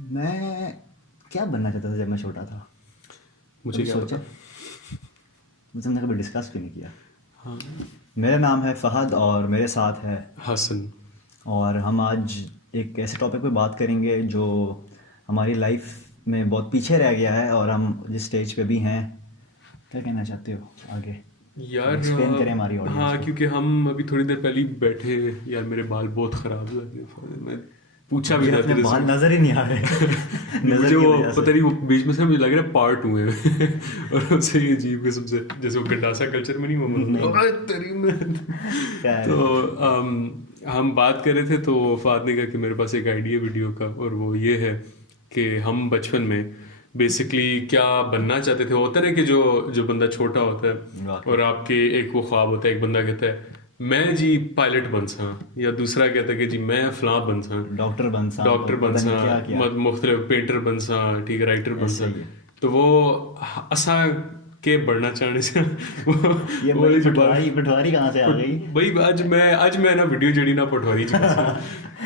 मैं क्या बनना चाहता था जब मैं छोटा था? मुझे कभी क्या सोचा? पता। मुझे हमने कभी डिस्कस भी नहीं किया। हाँ। मेरा नाम है फ़हद और मेरे साथ है, हसन। और हम आज एक ऐसे टॉपिक पे बात करेंगे जो हमारी लाइफ में बहुत पीछे रह गया है, और हम जिस स्टेज पे भी हैं। क्या कहना चाहते हो आगे? यार थोड़ा एक्सप्लेन करें हमारी ऑडियंस हाँ, को। क्योंकि हम अभी थोड़ी देर पहले ही बैठे। यार मेरे बाल बहुत ख़राब लगे। मैं पूछा भी मुझे था अपने तेरे से। बाल नज़र ही नहीं आ रहे नहीं, नज़र मुझे की वो वजह से। पता नहीं, वो बीच में से मुझे लग रहा है पार्ट हुए हैं। और उससे ये अजीब किस्म से, जैसे वो गंडासा कल्चर में नहीं हुआ नहीं मतलब नहीं, तेरी में। खैर। तो हम बात कर रहे थे तो फाद ने कहा कि मेरे पास एक आइडिया वीडियो का, और वो ये है कि हम बचपन में बेसिकली क्या बनना चाहते थे। होता है ना कि जो जो बंदा छोटा होता है वाकई। और आपके एक वो ख्वाब होता है, एक बंदा कहता है मैं जी पायलट बन सा, या दूसरा कहता है कि जी मैं फलां बन सा, डॉक्टर बनसा, डॉक्टर बन पता सा, नहीं क्या क्या। मुख्तलिफ पेंटर बन सा, ठीक है, राइटर बन ऐसे सा। ही है। तो वो असा के बढ़ना चाहने से वो ये वो वाली जो पटवारी बात। पटवारी कहाँ से आ गई? भाई आज मैं ना वीडियो जड़ी ना पटवारी जी बस।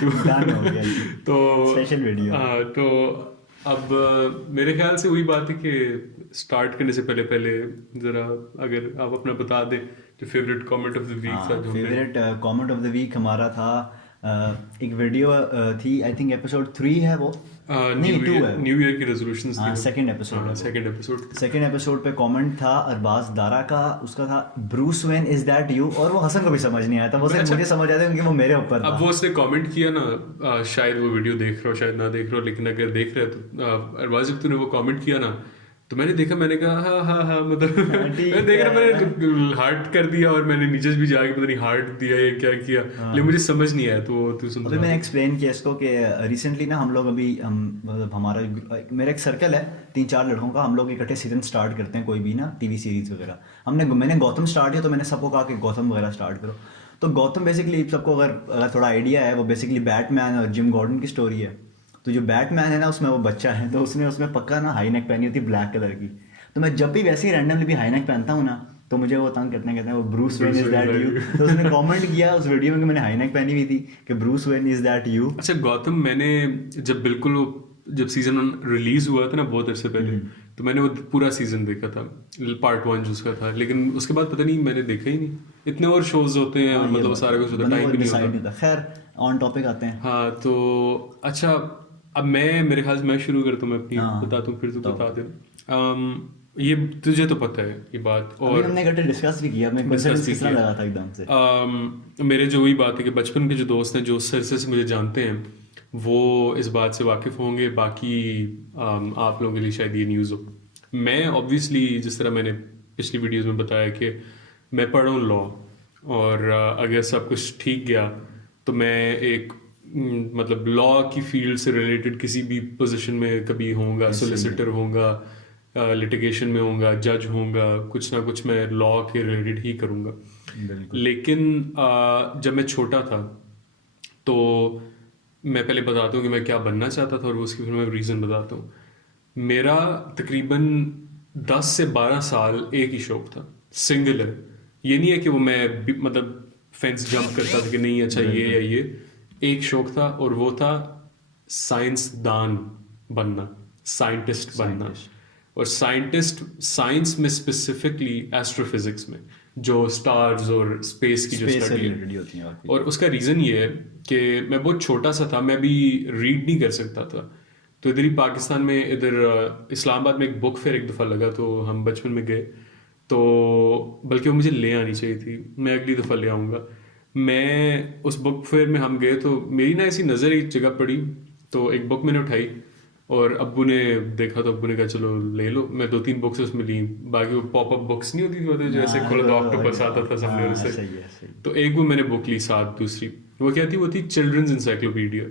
तो डन हो गया जी। तो स्पेशल वीडियो। हाँ, तो अब मेरे ख्याल से वही बात है कि स्टार्ट करने से पहले पहले ज़रा अगर आप अपना बता दें जो favourite comment of the week था हाँ, जो हमने। Favourite comment of the week हमारा था, एक वीडियो थी, आई थिंक एपिसोड 3 है वो। नहीं, 2 है वो। न्यू ईयर की रेजोल्यूशंस थी हाँ, वो। सेकंड एपिसोड हाँ, है वो। Second episode. सेकंड एपिसोड पे कमेंट था अरबाज दारा का, उसका था Bruce Wayne is that you, और वो हसन को भी समझ नहीं आया था, वो सिर्फ अच्छा, मुझे समझ आया था क्योंकि वो मेरे ऊपर अब था। वो उसने कमेंट किया ना, शायद वो वीडियो देख रहे हो शायद ना देख रहे हो, लेकिन अगर देख रहे हो तो अरबाज, जब तूने वो कमेंट किया ना तो मैंने देखा, मैंने कहा हाँ हाँ हाँ, मतलब हाँ, मैंने ठीक देखा, है। मैंने हार्ट कर दिया और मैंने नीचे भी जाके पता नहीं हार्ट दिया या क्या किया, लेकिन मुझे हाँ, समझ नहीं आया, तो तू अभी समझा मैंने दे। एक्सप्लेन किया इसको कि रिसेंटली ना हम लोग अभी हम मतलब हमारा मेरा एक सर्कल है 3-4 लड़कों का, हम लोग इकट्ठे सीजन स्टार्ट करते हैं कोई भी ना टीवी सीरीज वगैरह। मैंने गौतम स्टार्ट किया तो मैंने सबको कहा कि गौतम वगैरह स्टार्ट करो। तो गौतम बेसिकली सबको अगर थोड़ा आइडिया है, वो बेसिकली बैटमैन और जिम गॉर्डन की स्टोरी है। तो जो बैटमैन है ना, उसमें वो बच्चा है, तो उसने उसमें पक्का ना हाई नेक पहनी होती है ब्लैक कलर की। तो मैं जब भी वैसे ही रैंडमली भी हाई नेक पहनता हूँ ना, तो मुझे वो तंग कहते हैं वो Bruce Wayne Bruce is when is that you. तो उसने दैट। कमेंट किया उस वीडियो में कि मैंने हाई नेक पहनी हुई थी, कि Bruce Wayne is that you. अच्छा गौतम, मैंने जब बिल्कुल वो जब सीजन 1 रिलीज हुआ था ना बहुत अरसे पहले, तो मैंने वो पूरा सीजन देखा था, पार्ट 1 जो उसका था, लेकिन उसके बाद पता नहीं मैंने देखा ही नहीं। इतने और शोज होते हैं और हाँ, ये मतलब वो बात सारा है, कुछ होता है, बंदे टाइम को भी नहीं डिसाइड होता। नहीं था। खैर, ऑन टॉपिक आते हैं। हाँ तो अच्छा, अब मैं मेरे ख्याल से मैं शुरू करता हूँ, मैं अपनी हाँ, बताता हूँ फिर तू तो बता दे। ये तुझे तो पता है ये बात, अभी और हमने इकट्ठे डिस्कस भी किया, मैं डिस्कस कोइंसिडेंस भी किस तरह किया। लगा था एकदम से। मेरे जो वही बात है कि बचपन के जो दोस्त हैं जो उस अरसे से मुझे जानते हैं वो इस बात से वाकिफ़ होंगे, बाकी आप लोगों के लिए शायद ये न्यूज़ हो। मैं ऑब्वियसली जिस तरह मैंने पिछली वीडियोस में बताया कि मैं पढ़ा हूँ लॉ, और अगर सब कुछ ठीक गया तो मैं एक मतलब लॉ की फील्ड से रिलेटेड किसी भी पोजीशन में कभी होऊंगा, ऐसे ही है। सोलिसिटर होऊंगा, लिटिगेशन में होऊंगा, जज होऊंगा, कुछ ना कुछ मैं लॉ के रिलेटेड ही करूंगा। बिल्कुल। लेकिन जब मैं छोटा था तो मैं पहले बताता हूँ कि मैं क्या बनना चाहता था और उसकी फिर मैं रीज़न बताता हूँ। मेरा तकरीबन 10 से 12 साल एक ही शौक था, सिंगुलर। ये नहीं है कि वो मैं मतलब फेंस जंप करता था कि नहीं अच्छा ये बिल्कुल। या ये। एक शौक था और वो था साइंसदान बनना, साइंटिस्ट बनना। साइंटिस्ट। और साइंटिस्ट साइंस में, स्पेसिफिकली एस्ट्रोफिजिक्स में, जो स्टार्स और स्पेस की जो स्पेस से स्टडी है। रिलेटेड ही होती हैं और और उसका रीज़न ये है कि मैं बहुत छोटा सा था, मैं भी रीड नहीं कर सकता था। तो इधर ही पाकिस्तान में, इधर इस्लामाबाद में एक बुक फेयर एक दफ़ा लगा, तो हम बचपन में गए, तो बल्कि वो मुझे ले आनी चाहिए थी, मैं अगली दफ़ा ले आऊँगा। मैं उस बुक फेयर में हम गए तो मेरी ना ऐसी नज़र एक जगह पड़ी, तो एक बुक मैंने उठाई और अब्बू ने देखा, तो अब्बू ने कहा चलो ले लो। मैं 2-3 बुक्स उसमें ली, बाकी वो पॉपअप बुक्स नहीं होती थी, वो तो जैसे हाँ, खोला तो ऑक्टोपस आता था सामने हाँ, से। ऐसे ही है, ऐसे ही। तो एक वो मैंने बुक ली, साथ दूसरी वो क्या थी, वो थी चिल्ड्रंस इंसाइक्लोपीडिया,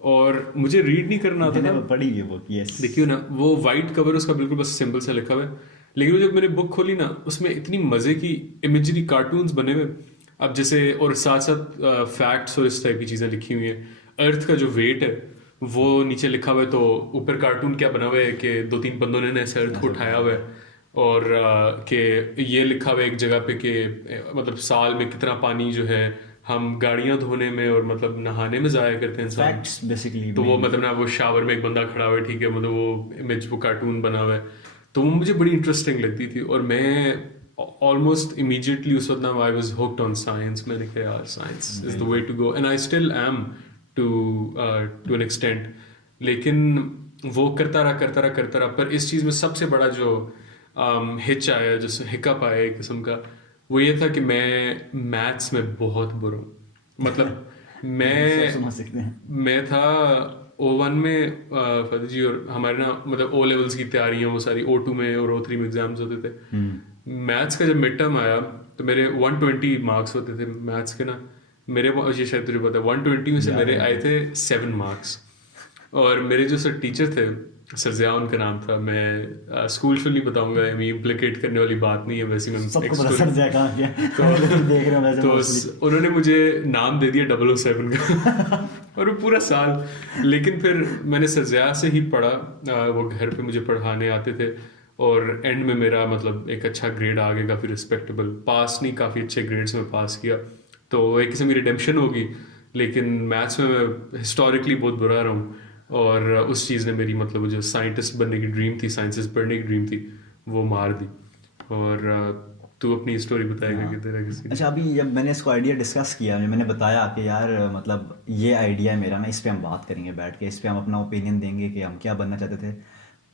और मुझे रीड नहीं करना आता मैंने था। वो पढ़ी है बुक, यस। देखियो ना, वो वाइट कवर उसका बिल्कुल बस सिंपल सा लिखा हुआ है, लेकिन वो जब मैंने बुक खोली ना उसमें इतनी मज़े की इमेजरी कार्टून्स बने हुए। अब जैसे और साथ साथ फैक्ट्स और इस टाइप की चीज़ें लिखी हुई हैं। अर्थ का जो वेट है वो नीचे लिखा हुआ है, तो ऊपर कार्टून क्या बना हुआ है कि 2-3 बंदों ने ऐसे अर्थ को ऐसे उठाया उठाया हुआ हुआ है, और कि ये लिखा हुआ है एक जगह पे कि मतलब साल में कितना पानी जो है हम गाड़ियां धोने में और मतलब नहाने में ज़ाया करते हैं इंसान। Facts basically. तो वो मतलब ना वो शावर में एक बंदा खड़ा हुआ है, ठीक है, मतलब वो इमेज वो कार्टून बना हुआ है, तो वो मुझे बड़ी इंटरेस्टिंग लगती थी। और मैं ऑलमोस्ट इमीडिएटली उस वक्त ना I was hooked on science. मैंने कहा यार science is the way to go, and I still am to to an extent. लेकिन वो करता रहा, पर इस चीज़ में सबसे बड़ा जो हिच आया, जैसे हिकअप आया एक किस्म का, वो ये था कि मैं मैथ्स में बहुत बुरा हूँ। मतलब सब मैं समझ सकते हैं। मैं था O1 में फतेह जी, और हमारे ना मतलब O लेवल्स की तैयारियां वो सारी O2 में और O3 में एग्जाम्स होते थे। मैथ्स का जब मिड टर्म आया तो मेरे 120 मार्क्स होते थे मैथ्स के ना। मेरे ये शायद तुझे पता है 120 में से मेरे आए थे 7 मार्क्स। और मेरे जो सर टीचर थे, सर जिया उनका नाम था, मैं स्कूल नहीं बताऊंगा, मैं इम्प्लिकेट करने वाली बात नहीं है, वैसे मैं सबको एक पता story- सर जय कहाँ गया। तो देख रहे हो वैसे तो mostly। उन्होंने मुझे नाम दे दिया 007 का और वो पूरा साल। लेकिन फिर मैंने सर जिया से ही पढ़ा, वो घर पे मुझे पढ़ाने आते थे, और एंड में मेरा मतलब एक अच्छा ग्रेड आ गया, काफ़ी रिस्पेक्टेबल, पास नहीं, काफ़ी अच्छे ग्रेड्स में पास किया। तो एक किस्म की रिडेम्पशन होगी। लेकिन मैथ्स में मैं हिस्टोरिकली बहुत बुरा रहा हूँ, और उस चीज़ ने मेरी मतलब वो जो साइंटिस्ट बनने की ड्रीम थी, साइंसेस पढ़ने की ड्रीम थी, वो मार दी। और तू अपनी स्टोरी बताएगा हाँ। कि तेरा किसी। अच्छा, अभी जब मैंने इसको आइडिया डिस्कस किया, मैंने बताया कि यार मतलब ये आइडिया है मेरा ना, इस पे हम बात करेंगे बैठ के, इस पे हम अपना ओपिनियन देंगे कि हम क्या बनना चाहते थे।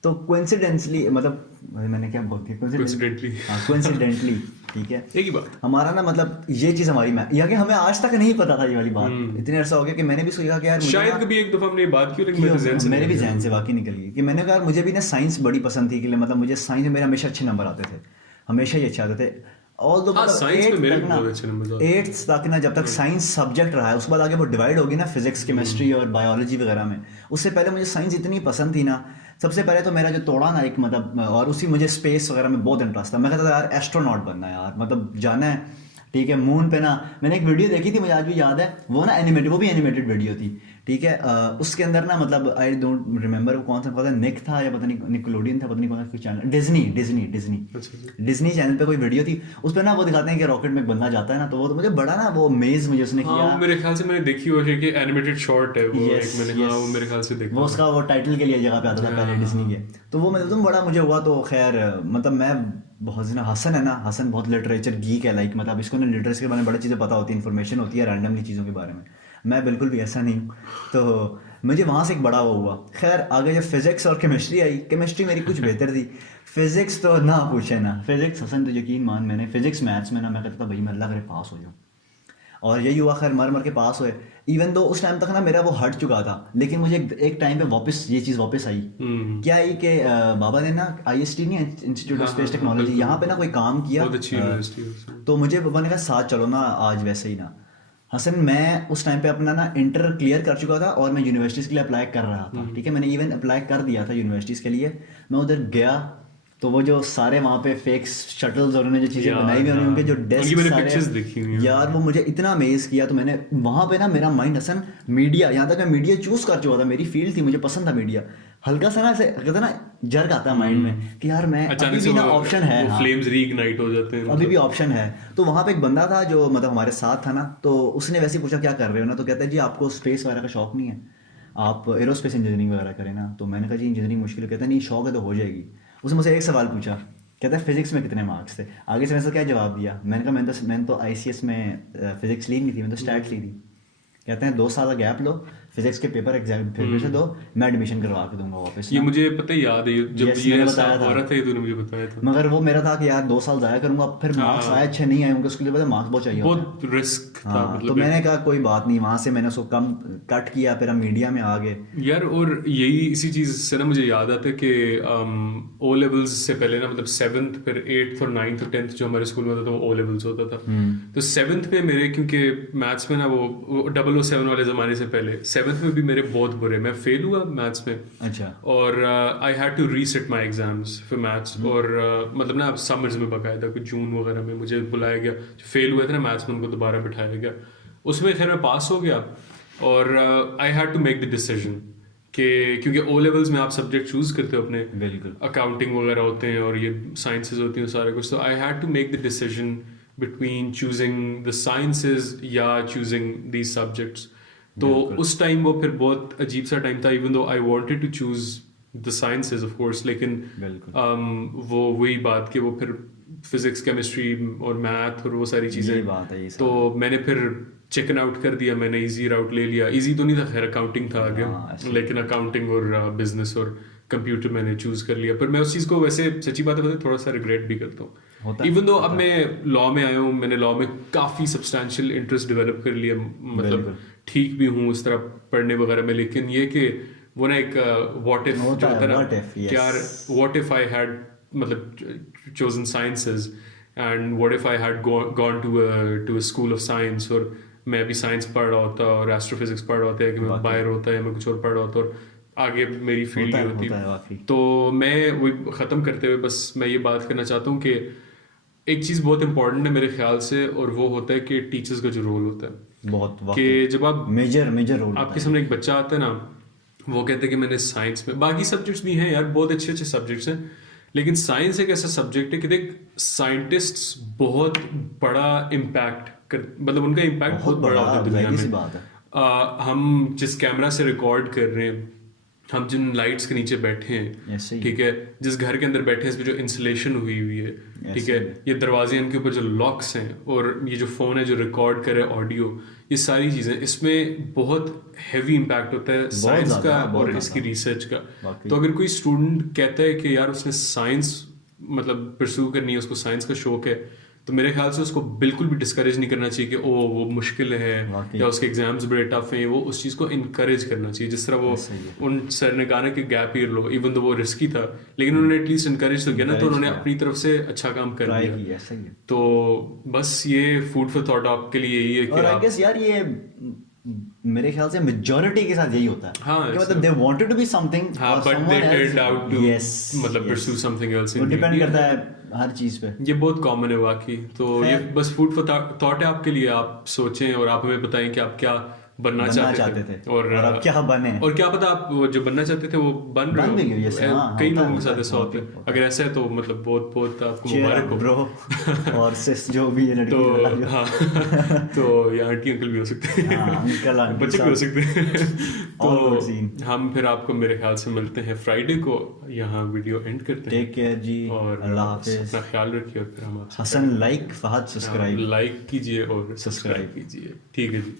तो कोइंसिडेंटली मतलब मैंने क्या बोल दिया, Coincidentally। हाँ कोइंसिडेंटली, ठीक है, एक ही बात। हमारा ना मतलब ये चीज़ हमारी यह कि हमें आज तक नहीं पता था ये वाली बात। इतने अर्सा हो गया कि मैंने भी सोचा कि यार मुझे शायद ना, कभी एक दफ़ा हमने ये बात की, लेकिन मेरे ज़हन से मेरे भी नहीं जहन से वाकई निकल गई कि मैंने कहा यार मुझे भी ना साइंस बड़ी पसंद थी, कि मतलब मुझे साइंस में मेरे हमेशा अच्छे नंबर आते थे, हमेशा ही अच्छे आते थे। ऑल दो हाँ, साइंस में मेरे भी बहुत अच्छे नंबर आते थे। 8th तक ना, जब तक साइंस सब्जेक्ट रहा है, उसके बाद आगे वो डिवाइड होगी ना फिजिक्स केमिस्ट्री और बायोलॉजी वगैरह में। उससे पहले मुझे साइंस इतनी पसंद थी ना, सबसे पहले तो मेरा जो तोड़ा ना एक मतलब, और उसी मुझे स्पेस वगैरह में बहुत इंटरेस्ट था। मैं कहता था यार एस्ट्रोनॉट बनना है यार, मतलब जाना है, ठीक है, मून पे ना। मैंने एक वीडियो देखी थी, मुझे आज भी याद है, वो ना एनिमेटेड, वो भी एनिमेटेड वीडियो थी, ठीक है। उसके अंदर ना मतलब आई डोंट रिमेंबर वो कौन सा, पता निक था या पता नहीं निकोलोडियन था, पता नहीं कौन सा चैनल, डिज्नी चैनल पे कोई वीडियो थी। उस पर ना वो दिखाते हैं कि रॉकेट में एक बंदा जाता है ना, तो वो तो मुझे बड़ा ना वो मेज मुझे उसने हाँ, किया। वो मेरे ख्याल से मैंने देखी हुई है कि एनिमेटेड शॉर्ट है वो, यस एक मैंने, हाँ, वो मेरे ख्याल से देखा वो उसका वो टाइटल के लिए जगह पे आता था पहले डिज्नी के। तो वो मतलब तुम बड़ा मुझे हुआ, तो खैर मतलब मैं बहुत जना, हसन है ना, हसन बहुत लिटरेचर गीक है, लाइक मतलब इसको ना लिटरेचर के बारे में बड़ी चीज़ें पता होती है, इन्फॉर्मेशन होती है रैंडमली चीज़ों के बारे में। मैं बिल्कुल भी ऐसा नहीं हूँ, तो मुझे वहाँ से एक बड़ा वो हुआ। खैर आगे जब फिजिक्स और केमिस्ट्री आई, केमिस्ट्री मेरी कुछ बेहतर थी, फिजिक्स तो ना पूछे ना। फिजिक्स हसन तो यकीन मान, मैंने फिजिक्स मैथ्स में ना मैं कहता था भाई मैं अल्लाह करे पास हो जाऊँ, और यही हुआ, खैर मर मर के पास हुए। इवन दो उस टाइम तक ना मेरा वो हट चुका था, लेकिन मुझे एक टाइम पे वापस ये चीज़ वापस आई। क्या आई कि बाबा ने ना IST नहीं है, इंस्टीट्यूट ऑफ स्पेस टेक्नोलॉजी, यहाँ पे ना कोई काम किया, बहुत अच्छी यूनिवर्सिटी है। तो मुझे बाबा ने कहा साथ चलो ना आज वैसे ही ना। हसन मैं उस टाइम पे अपना ना इंटर क्लियर कर चुका था, और मैं यूनिवर्सिटीज़ के लिए अप्लाई कर रहा था, ठीक है, मैंने इवन अप्लाई कर दिया था यूनिवर्सिटीज़ के लिए। मैं उधर गया तो वो जो सारे वहाँ पे फेक शटल्स और उन्होंने जो चीज़ें बनाई हुई हैं, उनके जो डेस्क मैंने सारे, पिक्चर्स देखी हुई हैं। यार वो मुझे इतना अमेज किया। तो मैंने वहाँ पे ना मेरा माइंड हसन मीडिया, यहाँ तक मैं मीडिया चूज कर चुका था, मेरी फील्ड थी, मुझे पसंद था मीडिया। हल्का सा ना ऐसे कहते ना जर्क आता है माइंड में कि यार मैं अभी भी ना ऑप्शन है, हाँ, फ्लेम्स रीइग्नाइट हो जाते हैं, अभी भी ऑप्शन है। तो वहाँ पे एक बंदा था जो मतलब हमारे साथ था ना, तो उसने वैसे ही पूछा क्या कर रहे हो ना, तो कहता है जी आपको स्पेस वगैरह का शौक नहीं है, आप एरोस्पेस इंजीनियरिंग वगैरह करें ना। तो मैंने कहा जी इंजीनियरिंग मुश्किल है, कहता है नहीं शौक है तो हो जाएगी। उसने मुझसे एक सवाल पूछा, कहता है फिजिक्स में कितने मार्क्स थे। आगे से मैंने क्या जवाब दिया, मैंने कहा मैंने तो ICS में फिजिक्स ली नहीं थी, मैंने तो स्टैट्स ली थी। कहते हैं 2 साल का गैप लो, फिजिक्स के पेपर एग्जाम फिर से दो, मैं एडमिशन करवा के दूंगा वापस। ये मुझे पता ही याद है, जब Yes, ये मैंने ऐसा बताया था। हो रहा था, ये तूने मुझे बताया था। मगर वो मेरा था कि यार 2 साल ज़ाया करूंगा, फिर मार्क्स आए अच्छे नहीं आए होंगे, उसके लिए मार्क्स बहुत चाहिए होता है। बहुत रिस्क था, हाँ, मतलब तो मैंने कहा कोई बात नहीं, वहाँ से मैंने उसको कम कट किया, फिर हम मीडिया में आ गए। यार। और यही इसी चीज़ से ना मुझे याद आता है कि O लेवल्स से पहले ना, मतलब 7th फिर 8th और 9th और 10th जो हमारे स्कूल में होता था वो O लेवल्स होता था। तो 7th में मेरे, क्योंकि मैथ्स में ना वो 007 वाले ज़माने से पहले 7th में भी मेरे बहुत बुरे, मैं फेल हुआ मैथ्स में। अच्छा। और I had to resit my exams for maths. और मतलब ना समर्स में बकायदा कुछ जून वगैरह में मुझे बुलाया गया, जो फेल हुए थे ना मैथ्स में उनको दोबारा बिठाया गया। उसमें खैर मैं पास हो गया, और I had to make the decision कि क्योंकि O लेवल्स में आप सब्जेक्ट चूज़ करते हो अपने, बिल्कुल। अकाउंटिंग वगैरह होते हैं और ये साइंसेस होती हैं सारा कुछ। तो I had to make the decision between choosing the sciences या choosing these subjects. तो उस टाइम वो फिर बहुत अजीब सा टाइम था, even though I wanted to choose the sciences of course, लेकिन वो वही बात कि वो फिर फिजिक्स केमिस्ट्री और मैथ और वो सारी चीज़ें, बात है, ये तो मैंने फिर चिकन आउट कर दिया, मैंने इजी राउट ले लिया. इजी तो नहीं था खैर, अकाउंटिंग था आगे, लेकिन अकाउंटिंग और बिजनेस और कंप्यूटर मैंने चूज कर लिया. पर मैं उस चीज़ को वैसे सच्ची बात है थोड़ा सा रिग्रेट भी करता हूँ, इवन दो अब मैं लॉ में आया हूँ, मैंने लॉ में काफ़ी सब्सटैंशियल इंटरेस्ट डेवलप कर लिया, मतलब ठीक भी हूँ उस तरह पढ़ने वगैरह में. लेकिन ये कि वो ना एक व्हाट इफ जो होता है ना कि यार व्हाट इफ आई हैड मतलब chosen sciences and what if I had gone to a school of science, और मैं भी साइंस पढ़ रहा होता और एस्ट्रोफिजिक्स पढ़ रहा होता है कि मैं बायर होता या मैं कुछ और पढ़ रहा होता और आगे मेरी फील्ड ही होती. तो मैं वो ख़त्म करते हुए बस मैं ये बात करना चाहता हूँ कि एक चीज़ बहुत इंपॉर्टेंट है मेरे ख्याल से, और वो होता है कि टीचर्स का जो रोल होता है बहुत, कि जब आप मेजर रोल आपके सामने एक बच्चा आता है ना, वो कहते हैं कि मैंने साइंस में, बाकी सब्जेक्ट्स भी हैं यार, बहुत अच्छे अच्छे सब्जेक्ट्स हैं, लेकिन साइंस एक ऐसा सब्जेक्ट है कि देख साइंटिस्ट्स बहुत बड़ा इम्पैक्ट कर, मतलब उनका इम्पैक्ट बहुत बड़ा होता है दुनिया में. हम जिस कैमरा से रिकॉर्ड कर रहे हैं, हम जिन लाइट्स के नीचे बैठे हैं, ठीक है, जिस घर के अंदर बैठे हैं इसमें जो इंसुलेशन हुई है, ठीक है, ये दरवाजे इनके ऊपर जो लॉक्स हैं, और ये जो फ़ोन है जो रिकॉर्ड करे ऑडियो, ये सारी चीज़ें, इसमें बहुत हैवी इम्पैक्ट होता है साइंस का और इसकी रिसर्च का. तो अगर कोई स्टूडेंट कहता है कि यार उसने साइंस मतलब परस्यू करनी है, उसको साइंस का शौक है, तो मेरे ख्याल से उसको बिल्कुल भी डिस्करेज नहीं करना चाहिए कि ओ वो मुश्किल है या उसके एग्जाम्स बड़े टफ हैं. वो उस चीज़ को इनकरेज करना चाहिए, जिस तरह वो उन सर ने कहा ना कि गैप ईयर लो, इवन तो वो रिस्की था लेकिन उन्होंने एटलीस्ट इनकरेज तो किया ना, तो उन्होंने अपनी तरफ से अच्छा काम कर दिया. तो बस ये फूड फॉर थॉट आपके लिए यही है कि और आई गेस यार ये मेरे ख्याल से मेजॉरिटी के साथ यही होता है. हाँ, मतलब they wanted to be something but they turned out to मतलब परस्यू समथिंग एल्स. वो डिपेंड करता है हर चीज पे. ये बहुत कॉमन है वाकई. तो ये बस फूड फॉर थॉट है आपके लिए, आप सोचें और आप हमें बताएं कि आप क्या बनना चाहते थे और आप क्या बने, और क्या पता आप जो बनना चाहते थे वो बन रहे हो. कई लोगों के साथ ऐसा होता है. अगर ऐसा है तो मतलब बहुत बहुत आपको मुबारक हो ब्रो. और सिस जो भी है तो हाँ तो या आंटी अंकल भी हो सकते हैं, बच्चे भी हो सकते हैं. तो हम फिर आपको मेरे ख्याल से मिलते हैं फ्राइडे को. यहाँ वीडियो एंड करते हैं. टेक केयर जी, और अल्लाह हाफिज़, अपना ख्याल रखिए. और फिर हम हसन लाइक, फहद सब्सक्राइब, लाइक कीजिए और सब्सक्राइब कीजिए. ठीक है जी.